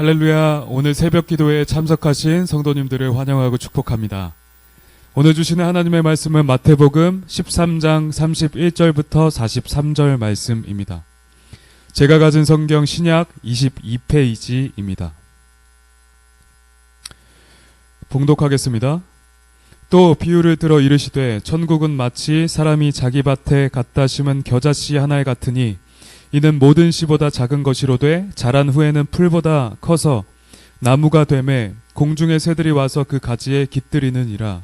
할렐루야. 오늘 새벽 기도에 참석하신 성도님들을 환영하고 축복합니다. 오늘 주시는 하나님의 말씀은 마태복음 13장 31절부터 43절 말씀입니다. 제가 가진 성경 신약 22페이지입니다. 봉독하겠습니다. 또 비유를 들어 이르시되 천국은 마치 사람이 자기 밭에 갖다 심은 겨자씨 하나에 같으니 이는 모든 씨보다 작은 것이로되 자란 후에는 풀보다 커서 나무가 되매 공중의 새들이 와서 그 가지에 깃들이느니라.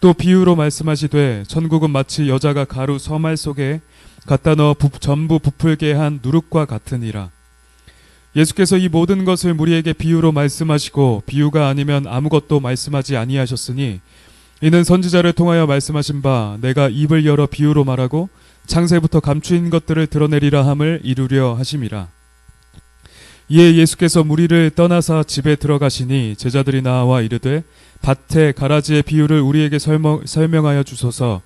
또 비유로 말씀하시되 천국은 마치 여자가 가루 서말 속에 갖다 넣어 전부 부풀게 한 누룩과 같으니라. 예수께서 이 모든 것을 우리에게 비유로 말씀하시고 비유가 아니면 아무것도 말씀하지 아니하셨으니 이는 선지자를 통하여 말씀하신 바 내가 입을 열어 비유로 말하고 창세부터 감추인 것들을 드러내리라 함을 이루려 하심이라. 이에 예수께서 무리를 떠나사 집에 들어가시니 제자들이 나와 이르되 밭에 가라지의 비유를 우리에게 설명하여 주소서.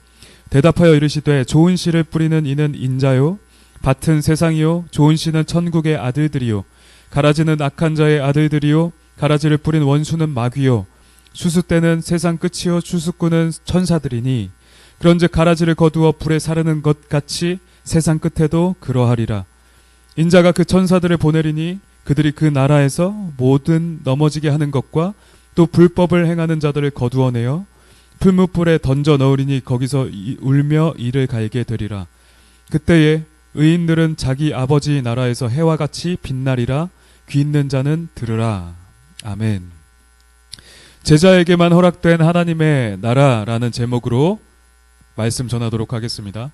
대답하여 이르시되 좋은 씨를 뿌리는 이는 인자요 밭은 세상이요 좋은 씨는 천국의 아들들이요 가라지는 악한 자의 아들들이요 가라지를 뿌린 원수는 마귀요 추수 때는 세상 끝이요 추수꾼은 천사들이니 그런즉 가라지를 거두어 불에 사르는 것 같이 세상 끝에도 그러하리라. 인자가 그 천사들을 보내리니 그들이 그 나라에서 모든 넘어지게 하는 것과 또 불법을 행하는 자들을 거두어내어 풀무불에 던져 넣으리니 거기서 울며 이를 갈게 되리라. 그때에 의인들은 자기 아버지 나라에서 해와 같이 빛나리라. 귀 있는 자는 들으라. 아멘. 제자에게만 허락된 하나님의 나라라는 제목으로 말씀 전하도록 하겠습니다.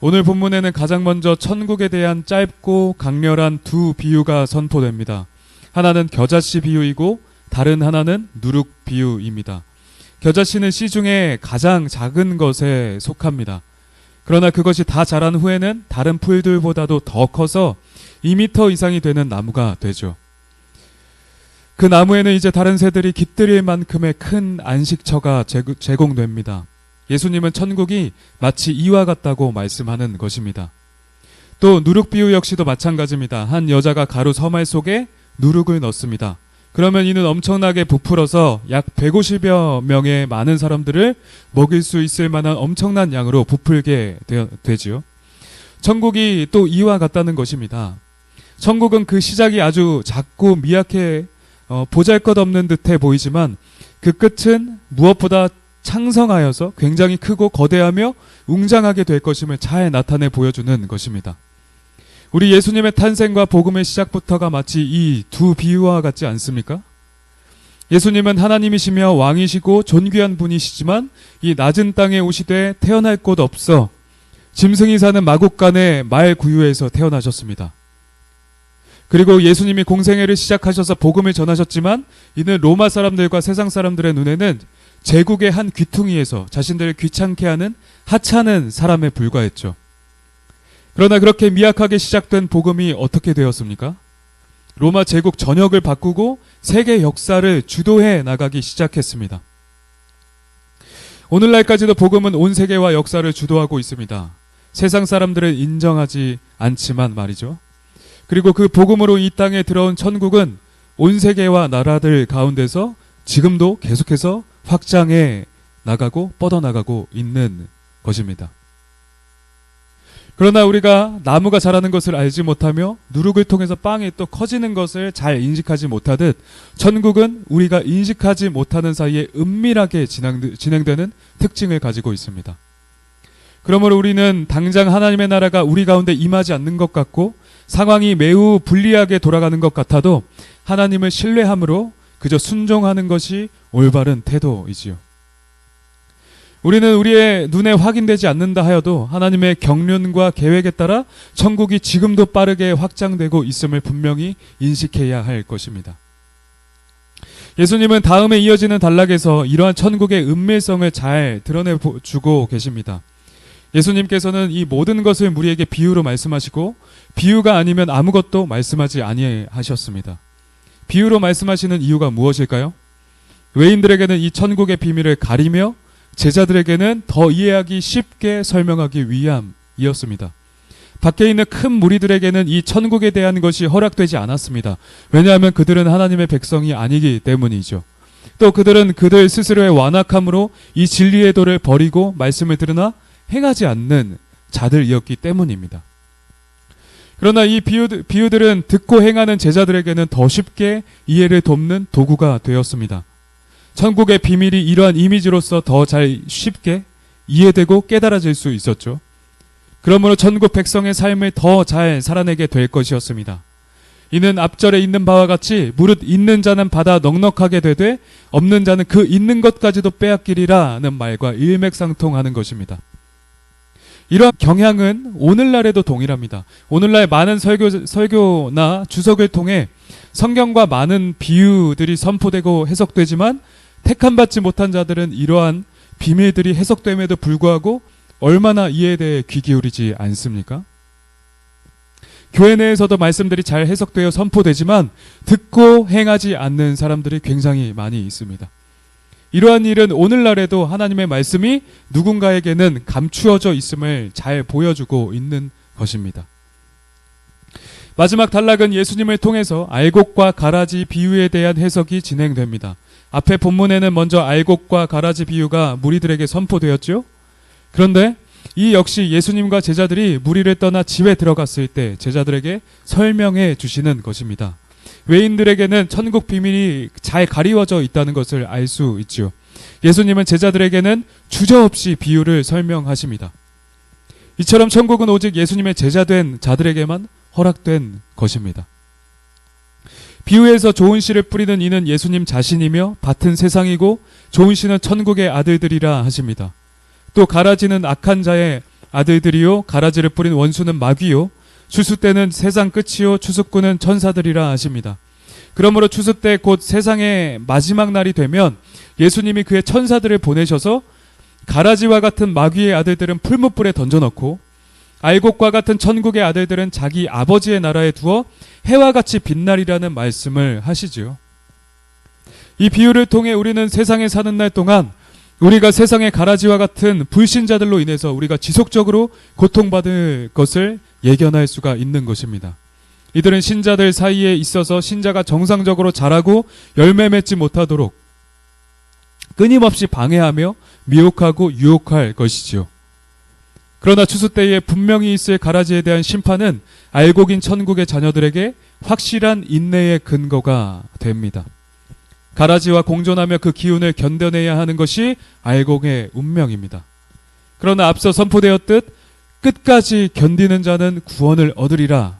오늘 본문에는 가장 먼저 천국에 대한 짧고 강렬한 두 비유가 선포됩니다. 하나는 겨자씨 비유이고 다른 하나는 누룩 비유입니다. 겨자씨는 씨 중에 가장 작은 것에 속합니다. 그러나 그것이 다 자란 후에는 다른 풀들보다도 더 커서 2m 이상이 되는 나무가 되죠. 그 나무에는 이제 다른 새들이 깃들일 만큼의 큰 안식처가 제공됩니다. 예수님은 천국이 마치 이와 같다고 말씀하는 것입니다. 또 누룩 비유 역시도 마찬가지입니다. 한 여자가 가루 서말 속에 누룩을 넣습니다. 그러면 이는 엄청나게 부풀어서 약 150여 명의 많은 사람들을 먹일 수 있을 만한 엄청난 양으로 부풀게 되지요. 천국이 또 이와 같다는 것입니다. 천국은 그 시작이 아주 작고 미약해 보잘것없는 듯해 보이지만 그 끝은 무엇보다 창성하여서 굉장히 크고 거대하며 웅장하게 될 것임을 잘 나타내 보여주는 것입니다. 우리 예수님의 탄생과 복음의 시작부터가 마치 이 두 비유와 같지 않습니까? 예수님은 하나님이시며 왕이시고 존귀한 분이시지만 이 낮은 땅에 오시되 태어날 곳 없어 짐승이 사는 마국간의 말 구유에서 태어나셨습니다. 그리고 예수님이 공생애를 시작하셔서 복음을 전하셨지만 이는 로마 사람들과 세상 사람들의 눈에는 제국의 한 귀퉁이에서 자신들을 귀찮게 하는 하찮은 사람에 불과했죠. 그러나 그렇게 미약하게 시작된 복음이 어떻게 되었습니까? 로마 제국 전역을 바꾸고 세계 역사를 주도해 나가기 시작했습니다. 오늘날까지도 복음은 온 세계와 역사를 주도하고 있습니다. 세상 사람들을 인정하지 않지만 말이죠. 그리고 그 복음으로 이 땅에 들어온 천국은 온 세계와 나라들 가운데서 지금도 계속해서 확장해 나가고 뻗어나가고 있는 것입니다. 그러나 우리가 나무가 자라는 것을 알지 못하며 누룩을 통해서 빵이 또 커지는 것을 잘 인식하지 못하듯 천국은 우리가 인식하지 못하는 사이에 은밀하게 진행되는 특징을 가지고 있습니다. 그러므로 우리는 당장 하나님의 나라가 우리 가운데 임하지 않는 것 같고 상황이 매우 불리하게 돌아가는 것 같아도 하나님을 신뢰함으로 그저 순종하는 것이 올바른 태도이지요. 우리는 우리의 눈에 확인되지 않는다 하여도 하나님의 경륜과 계획에 따라 천국이 지금도 빠르게 확장되고 있음을 분명히 인식해야 할 것입니다. 예수님은 다음에 이어지는 단락에서 이러한 천국의 은밀성을 잘 드러내주고 계십니다. 예수님께서는 이 모든 것을 우리에게 비유로 말씀하시고 비유가 아니면 아무것도 말씀하지 아니하셨습니다. 비유로 말씀하시는 이유가 무엇일까요? 외인들에게는 이 천국의 비밀을 가리며 제자들에게는 더 이해하기 쉽게 설명하기 위함이었습니다. 밖에 있는 큰 무리들에게는 이 천국에 대한 것이 허락되지 않았습니다. 왜냐하면 그들은 하나님의 백성이 아니기 때문이죠. 또 그들은 그들 스스로의 완악함으로 이 진리의 도를 버리고 말씀을 들으나 행하지 않는 자들이었기 때문입니다. 그러나 이 비유들은 듣고 행하는 제자들에게는 더 쉽게 이해를 돕는 도구가 되었습니다. 천국의 비밀이 이러한 이미지로서 더 잘 쉽게 이해되고 깨달아질 수 있었죠. 그러므로 천국 백성의 삶을 더 잘 살아내게 될 것이었습니다. 이는 앞절에 있는 바와 같이 무릇 있는 자는 받아 넉넉하게 되되 없는 자는 그 있는 것까지도 빼앗기리라는 말과 일맥상통하는 것입니다. 이러한 경향은 오늘날에도 동일합니다. 오늘날 많은 설교나 주석을 통해 성경과 많은 비유들이 선포되고 해석되지만 택함받지 못한 자들은 이러한 비밀들이 해석됨에도 불구하고 얼마나 이에 대해 귀 기울이지 않습니까? 교회 내에서도 말씀들이 잘 해석되어 선포되지만 듣고 행하지 않는 사람들이 굉장히 많이 있습니다. 이러한 일은 오늘날에도 하나님의 말씀이 누군가에게는 감추어져 있음을 잘 보여주고 있는 것입니다. 마지막 단락은 예수님을 통해서 알곡과 가라지 비유에 대한 해석이 진행됩니다. 앞에 본문에는 먼저 알곡과 가라지 비유가 무리들에게 선포되었죠. 그런데 이 역시 예수님과 제자들이 무리를 떠나 집에 들어갔을 때 제자들에게 설명해 주시는 것입니다. 외인들에게는 천국 비밀이 잘 가리워져 있다는 것을 알 수 있죠. 예수님은 제자들에게는 주저없이 비유를 설명하십니다. 이처럼 천국은 오직 예수님의 제자된 자들에게만 허락된 것입니다. 비유에서 좋은 씨를 뿌리는 이는 예수님 자신이며 밭은 세상이고 좋은 씨는 천국의 아들들이라 하십니다. 또 가라지는 악한 자의 아들들이요 가라지를 뿌린 원수는 마귀요 추수 때는 세상 끝이요 추수꾼은 천사들이라 하십니다. 그러므로 추수 때 곧 세상의 마지막 날이 되면 예수님이 그의 천사들을 보내셔서 가라지와 같은 마귀의 아들들은 풀무불에 던져넣고 알곡과 같은 천국의 아들들은 자기 아버지의 나라에 두어 해와 같이 빛나리라는 말씀을 하시지요. 이 비유를 통해 우리는 세상에 사는 날 동안 우리가 세상의 가라지와 같은 불신자들로 인해서 우리가 지속적으로 고통받을 것을 예견할 수가 있는 것입니다. 이들은 신자들 사이에 있어서 신자가 정상적으로 자라고 열매 맺지 못하도록 끊임없이 방해하며 미혹하고 유혹할 것이지요. 그러나 추수 때에 분명히 있을 가라지에 대한 심판은 알곡인 천국의 자녀들에게 확실한 인내의 근거가 됩니다. 가라지와 공존하며 그 기운을 견뎌내야 하는 것이 알곡의 운명입니다. 그러나 앞서 선포되었듯 끝까지 견디는 자는 구원을 얻으리라는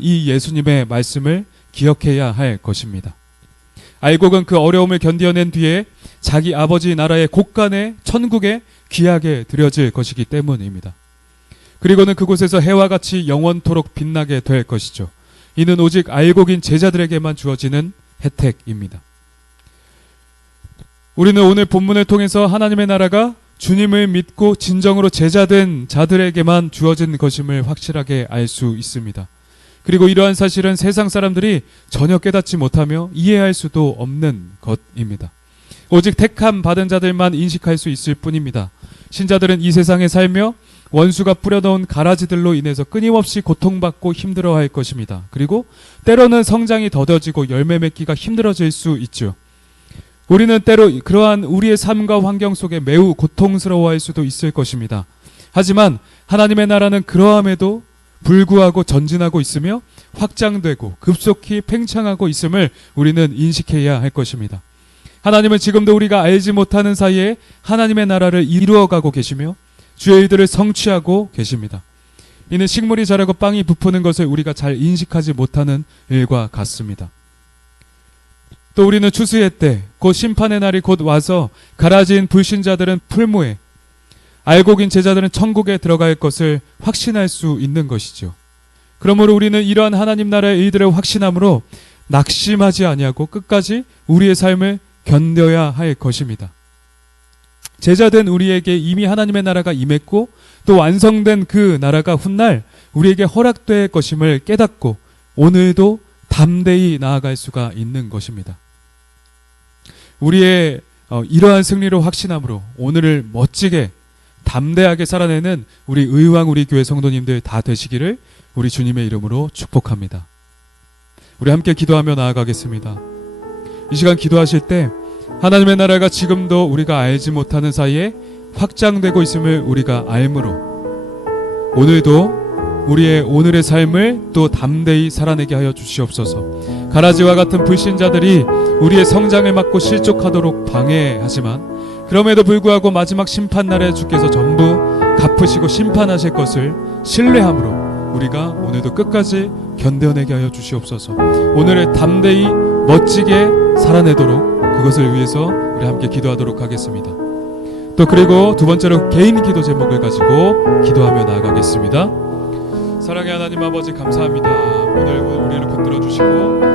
이 예수님의 말씀을 기억해야 할 것입니다. 알곡은 그 어려움을 견뎌낸 뒤에 자기 아버지 나라의 곳간에 천국에 귀하게 드려질 것이기 때문입니다. 그리고는 그곳에서 해와 같이 영원토록 빛나게 될 것이죠. 이는 오직 알곡인 제자들에게만 주어지는 혜택입니다. 우리는 오늘 본문을 통해서 하나님의 나라가 주님을 믿고 진정으로 제자된 자들에게만 주어진 것임을 확실하게 알 수 있습니다. 그리고 이러한 사실은 세상 사람들이 전혀 깨닫지 못하며 이해할 수도 없는 것입니다. 오직 택함 받은 자들만 인식할 수 있을 뿐입니다. 신자들은 이 세상에 살며 원수가 뿌려놓은 가라지들로 인해서 끊임없이 고통받고 힘들어할 것입니다. 그리고 때로는 성장이 더뎌지고 열매 맺기가 힘들어질 수 있죠. 우리는 때로 그러한 우리의 삶과 환경 속에 매우 고통스러워할 수도 있을 것입니다. 하지만 하나님의 나라는 그러함에도 불구하고 전진하고 있으며 확장되고 급속히 팽창하고 있음을 우리는 인식해야 할 것입니다. 하나님은 지금도 우리가 알지 못하는 사이에 하나님의 나라를 이루어가고 계시며 주의 일들을 성취하고 계십니다. 이는 식물이 자라고 빵이 부푸는 것을 우리가 잘 인식하지 못하는 일과 같습니다. 또 우리는 추수의 때, 곧 심판의 날이 곧 와서 가라지인 불신자들은 풀무에, 알곡인 제자들은 천국에 들어갈 것을 확신할 수 있는 것이죠. 그러므로 우리는 이러한 하나님 나라의 일들을 확신함으로 낙심하지 아니하고 끝까지 우리의 삶을 견뎌야 할 것입니다. 제자된 우리에게 이미 하나님의 나라가 임했고 또 완성된 그 나라가 훗날 우리에게 허락될 것임을 깨닫고 오늘도 담대히 나아갈 수가 있는 것입니다. 우리의 이러한 승리를 확신함으로 오늘을 멋지게 담대하게 살아내는 우리 의왕 우리 교회 성도님들 다 되시기를 우리 주님의 이름으로 축복합니다. 우리 함께 기도하며 나아가겠습니다. 이 시간 기도하실 때 하나님의 나라가 지금도 우리가 알지 못하는 사이에 확장되고 있음을 우리가 알므로 오늘도 우리의 오늘의 삶을 또 담대히 살아내게 하여 주시옵소서. 가라지와 같은 불신자들이 우리의 성장을 막고 실족하도록 방해하지만 그럼에도 불구하고 마지막 심판날에 주께서 전부 갚으시고 심판하실 것을 신뢰함으로 우리가 오늘도 끝까지 견뎌내게 하여 주시옵소서. 오늘을 담대히 멋지게 살아내도록 그것을 위해서 우리 함께 기도하도록 하겠습니다. 또 그리고 두 번째로 개인 기도 제목을 가지고 기도하며 나아가겠습니다. 사랑의 하나님 아버지 감사합니다. 오늘 우리를 붙들어 주시고